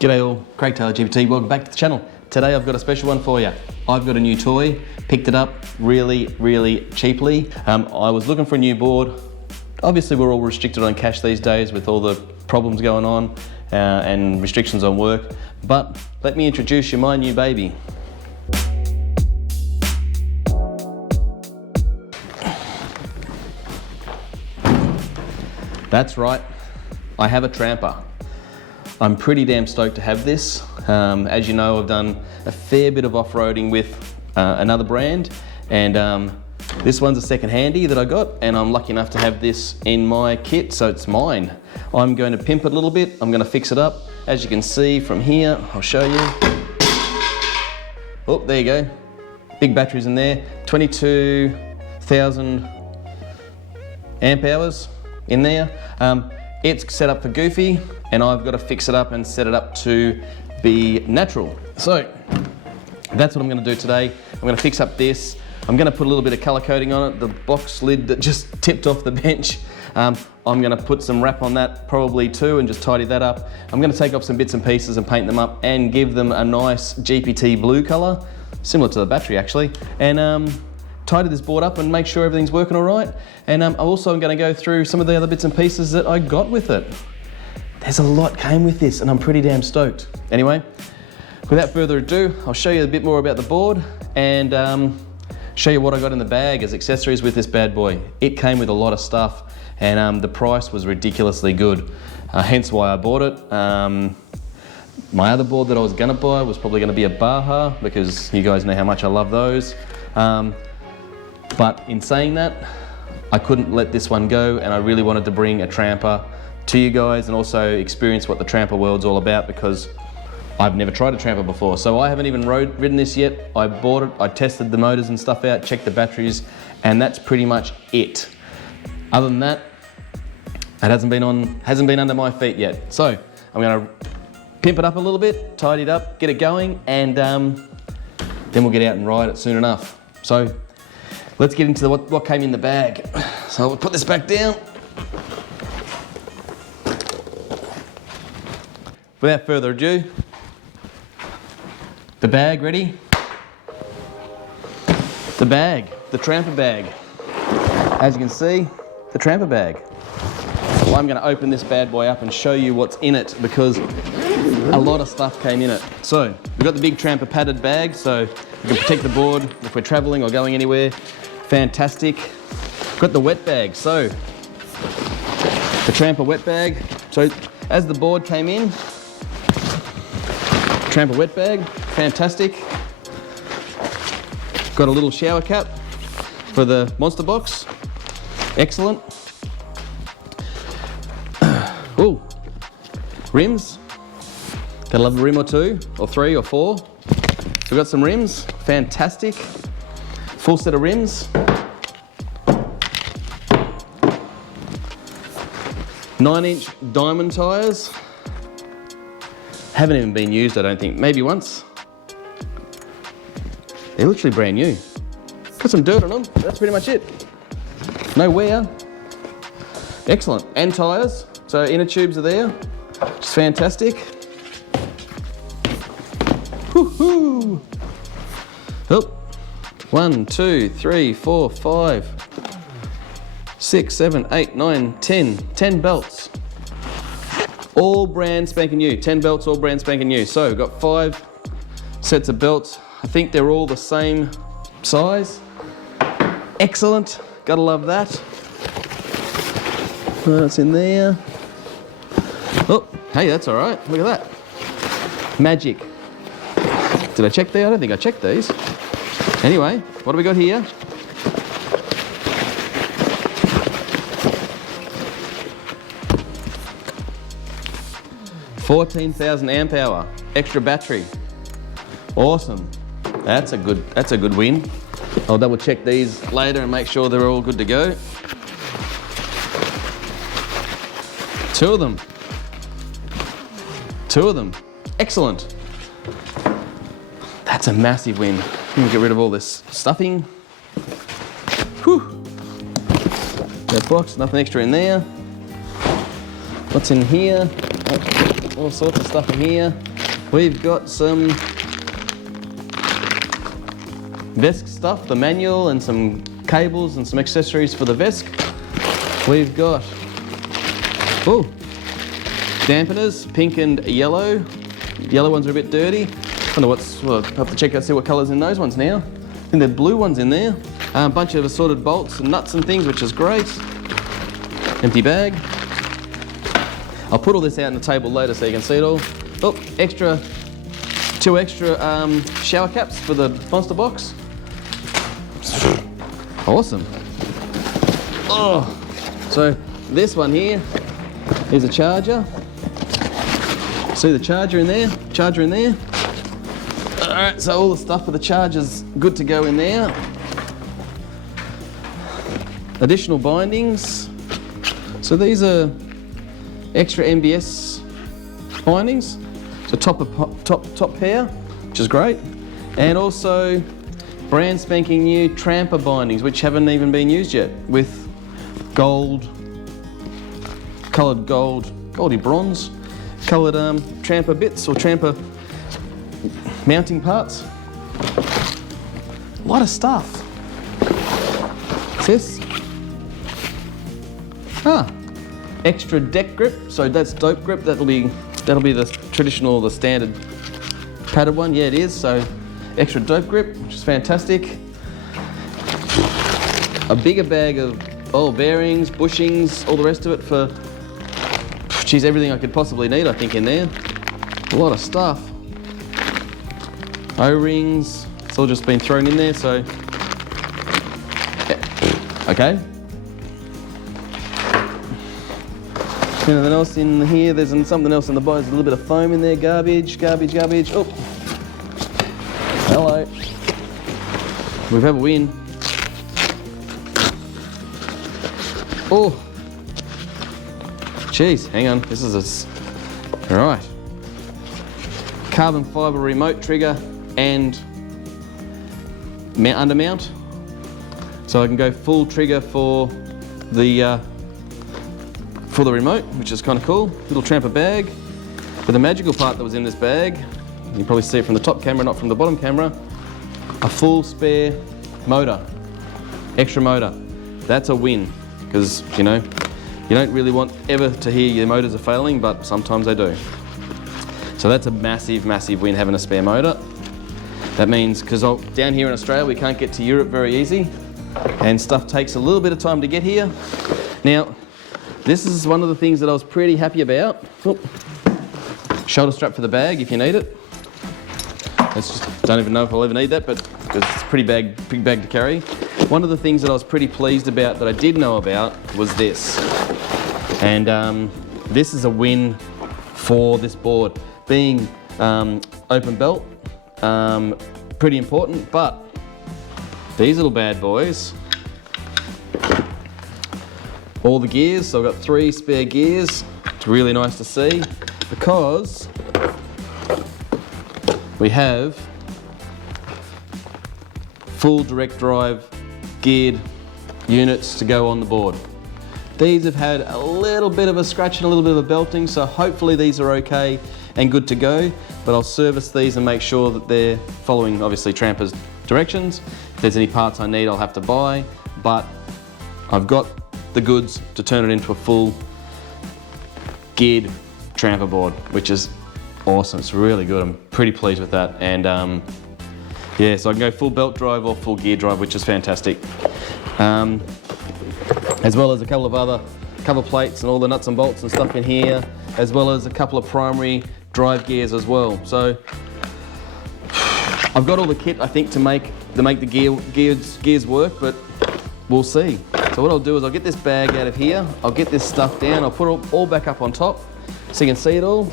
G'day all, Craig Taylor GPT, welcome back to the channel. Today I've got a special one for you. I've got a new toy, picked it up really cheaply. I was looking for a new board. Obviously we're all restricted on cash these days with all the problems going on and restrictions on work, but let me introduce you my new baby. That's right, I have a Trampa. I'm pretty damn stoked to have this. As you know, I've done a fair bit of off-roading with another brand, and this one's a second handy that I got, and I'm lucky enough to have this in my kit, so it's mine. I'm going to pimp it a little bit, I'm going to fix it up. As you can see from here, I'll show you. Oh, there you go. Big batteries in there, 22,000 amp hours in there. It's set up for goofy, and I've got to fix it up and set it up to be natural. So that's what I'm going to do today. I'm going to fix up this. I'm going to put a little bit of color coding on it. The box lid that just tipped off the bench, I'm going to put some wrap on that probably too and just tidy that up. I'm going to take off some bits and pieces and paint them up and give them a nice GPT blue color, similar to the battery actually, and tidy this board up and make sure everything's working all right. And I'm also going to go through some of the other bits and pieces that I got with it. There's a lot came with this and I'm pretty damn stoked. Anyway, without further ado, I'll show you a bit more about the board and show you what I got in the bag as accessories with this bad boy. It came with a lot of stuff, and the price was ridiculously good, hence why I bought it. My other board that I was gonna buy was probably gonna be a Baja, because you guys know how much I love those. But in saying that, I couldn't let this one go, and I really wanted to bring a Trampa to you guys and also experience what the Trampa world's all about, because I've never tried a Trampa before. So I haven't even ridden this yet. I bought it, I tested the motors and stuff out, checked the batteries, and that's pretty much it. Other than that, it hasn't been under my feet yet. So I'm gonna pimp it up a little bit, tidy it up, get it going, and then we'll get out and ride it soon enough. So let's get into what came in the bag. So we'll put this back down. Without further ado, the bag ready? The bag, the Trampa bag. As you can see, the Trampa bag. So I'm gonna open this bad boy up and show you what's in it, because a lot of stuff came in it. So we've got the big Trampa padded bag, so we can protect the board if we're traveling or going anywhere. Fantastic. Got the wet bag, so the Trampa wet bag. So as the board came in, Trampa wet bag, fantastic. Got a little shower cap for the monster box, excellent. Oh, rims. Gotta love a rim or two, or three, or four. So we've got some rims, fantastic. Full set of rims. 9-inch diamond tires. Haven't even been used, I don't think. Maybe once. They're literally brand new. Put some dirt on them, that's pretty much it. No wear. Excellent. And tires. So inner tubes are there. Just fantastic. Woohoo! Oh. 1, 2, 3, 4, 5, 6, 7, 8, 9, 10. 10 belts. All brand spanking new. 10 belts, all brand spanking new. So we've got 5 sets of belts. I think they're all the same size. Excellent. Gotta love that. That's in there. Oh, hey, that's all right. Look at that. Magic. Did I check there? I don't think I checked these. Anyway, what do we got here? $14,000 amp hour, extra battery. Awesome. That's a good win. I'll double check these later and make sure they're all good to go. 2 of them. 2 of them. Excellent. That's a massive win. Let me get rid of all this stuffing. Whew. That box, nothing extra in there. What's in here? All sorts of stuff in here. We've got some Vesk stuff, the manual, and some cables and some accessories for the Vesk. We've got, oh, dampeners, pink and yellow. Yellow ones are a bit dirty. I don't know well, I'll have to check out, see what colour's in those ones now. I think there are blue ones in there. A bunch of assorted bolts and nuts and things, which is great. Empty bag. I'll put all this out on the table later so you can see it all. Oh, two extra shower caps for the monster box. Awesome. Oh, so this one here is a charger. See the charger in there? Charger in there. All right, so all the stuff for the charger's good to go in there. Additional bindings. So these are extra MBS bindings. So top pair, which is great. And also brand spanking new Trampa bindings, which haven't even been used yet, with gold, coloured gold, goldy bronze, coloured Trampa bits or Trampa mounting parts. A lot of stuff. What's this? Extra deck grip. So that's dope grip. That'll be the traditional, the standard padded one. Yeah, it is. So extra dope grip, which is fantastic. A bigger bag of oil bearings, bushings, all the rest of it for, geez, everything I could possibly need, I think, in there. A lot of stuff. O-rings. It's all just been thrown in there. So, yeah. Okay. Anything else in here? There's something else in the bottom. There's a little bit of foam in there. Garbage, garbage, garbage. Oh, hello. We've had a win. Oh, jeez, hang on. This is all right. Carbon fibre remote trigger and undermount. So I can go full trigger for the remote, which is kind of cool. Little Trampa bag. But the magical part that was in this bag, you can probably see it from the top camera, not from the bottom camera, a full spare motor, extra motor. That's a win, because you know, you don't really want ever to hear your motors are failing, but sometimes they do. So that's a massive, massive win, having a spare motor. That means, because down here in Australia, we can't get to Europe very easy, and stuff takes a little bit of time to get here. Now, this is one of the things that I was pretty happy about. Oh. Shoulder strap for the bag if you need it. Don't even know if I'll ever need that, but because it's a pretty big bag to carry. One of the things that I was pretty pleased about that I did know about was this. And this is a win for this board. Being open belt, pretty important, but these little bad boys, all the gears, so I've got 3 spare gears. It's really nice to see because we have full direct drive geared units to go on the board. These have had a little bit of a scratch and a little bit of a belting, so hopefully these are okay and good to go, but I'll service these and make sure that they're following, obviously, Trampa's directions. If there's any parts I need, I'll have to buy, but I've got the goods to turn it into a full geared Trampa board, which is awesome. It's really good. I'm pretty pleased with that. And yeah, so I can go full belt drive or full gear drive, which is fantastic. As well as a couple of other cover plates and all the nuts and bolts and stuff in here, as well as a couple of primary drive gears as well. So I've got all the kit, I think, to make the gears work, but we'll see. So what I'll do is I'll get this bag out of here, I'll get this stuff down, I'll put it all back up on top so you can see it all.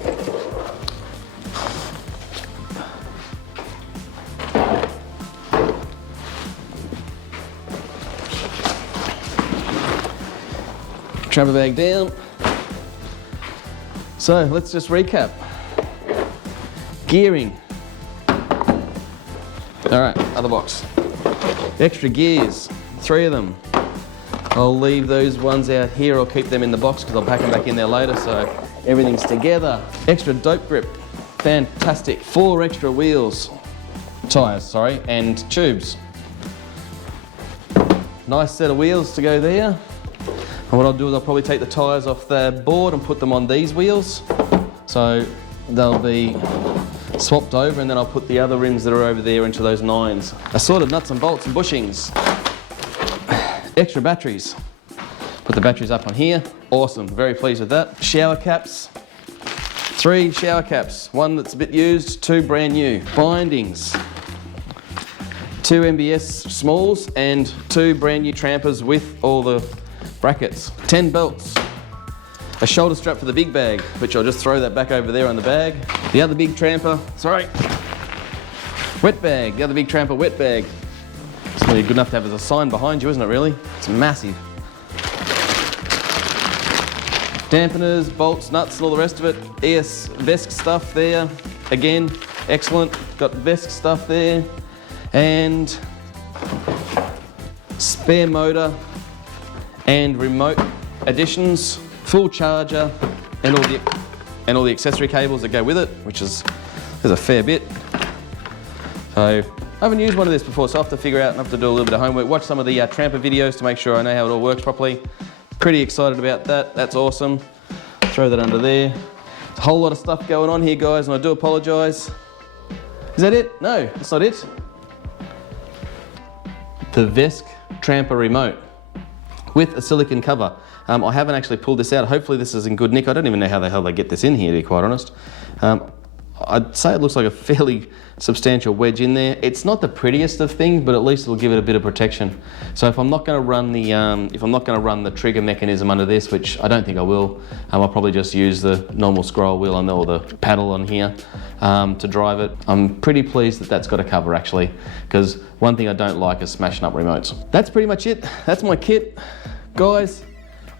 Trampa bag down. So let's just recap. Gearing. All right, other box. Extra gears, 3 of them. I'll leave those ones out here, I'll keep them in the box because I'll pack them back in there later so everything's together. Extra dope grip, Fantastic. 4 extra wheels, tyres, sorry, and tubes. Nice set of wheels to go there. And what I'll do is I'll probably take the tyres off the board and put them on these wheels. So they'll be swapped over, and then I'll put the other rims that are over there into those 9s. Assorted nuts and bolts and bushings. Extra batteries. Put the batteries up on here. Awesome, very pleased with that. Shower caps. 3 shower caps. 1 that's a bit used, 2 brand new. Bindings. 2 MBS smalls and 2 brand new Trampas with all the brackets. 10 belts. A shoulder strap for the big bag, which I'll just throw that back over there on the bag. The other big Trampa, sorry. Wet bag, the other big Trampa wet bag. It's really good enough to have as a sign behind you, isn't it really? It's massive. Dampeners, bolts, nuts, and all the rest of it. ES Vesk stuff there. Again, excellent. Got Vesk stuff there. And spare motor and remote additions, full charger, and all the accessory cables that go with it, which is there's a fair bit. So I haven't used one of this before, so I have to figure out and have to do a little bit of homework. Watch some of the Trampa videos to make sure I know how it all works properly. Pretty excited about that. That's awesome. Throw that under there. There's a whole lot of stuff going on here, guys, and I do apologise. Is that it? No, that's not it. The Vesk Trampa remote with a silicone cover. I haven't actually pulled this out. Hopefully this is in good nick. I don't even know how the hell they get this in here, to be quite honest. I'd say it looks like a fairly substantial wedge in there. It's not the prettiest of things, but at least it'll give it a bit of protection. So if I'm not going to run the trigger mechanism under this, which I don't think I will, I'll probably just use the normal scroll wheel on there, or the paddle on here to drive it. I'm pretty pleased that that's got a cover actually, because one thing I don't like is smashing up remotes. That's pretty much it. That's my kit, guys.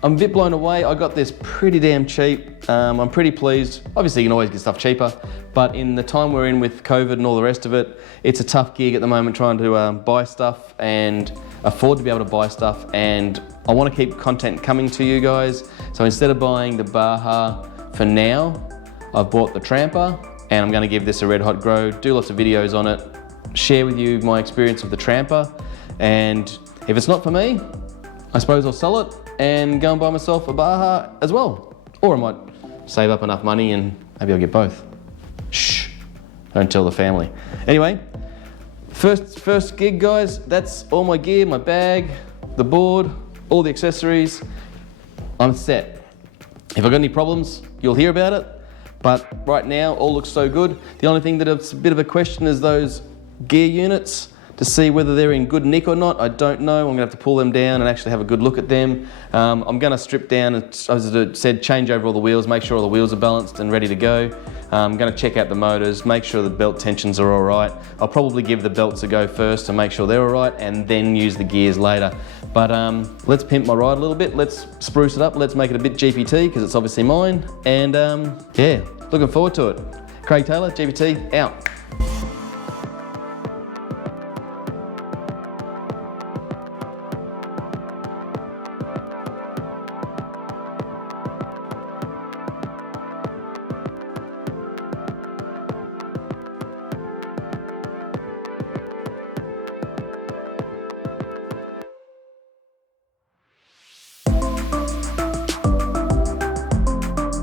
I'm a bit blown away. I got this pretty damn cheap. I'm pretty pleased. Obviously you can always get stuff cheaper, but in the time we're in with COVID and all the rest of it, it's a tough gig at the moment trying to buy stuff and afford to be able to buy stuff, and I want to keep content coming to you guys. So instead of buying the Baja for now, I've bought the Trampa, and I'm going to give this a red hot grow, do lots of videos on it, share with you my experience with the Trampa, and if it's not for me, I suppose I'll sell it and go and buy myself a Baja as well. Or I might save up enough money and maybe I'll get both. Shh, don't tell the family. Anyway, first gig, guys, that's all my gear, my bag, the board, all the accessories. I'm set. If I've got any problems, you'll hear about it. But right now, all looks so good. The only thing that it's a bit of a question is those gear units, to see whether they're in good nick or not. I don't know. I'm gonna have to pull them down and actually have a good look at them. I'm gonna strip down and, as I said, change over all the wheels, make sure all the wheels are balanced and ready to go. I'm gonna check out the motors, make sure the belt tensions are all right. I'll probably give the belts a go first to make sure they're all right, and then use the gears later. But let's pimp my ride a little bit. Let's spruce it up. Let's make it a bit GPT, because it's obviously mine. And yeah, looking forward to it. Craig Taylor, GPT, out.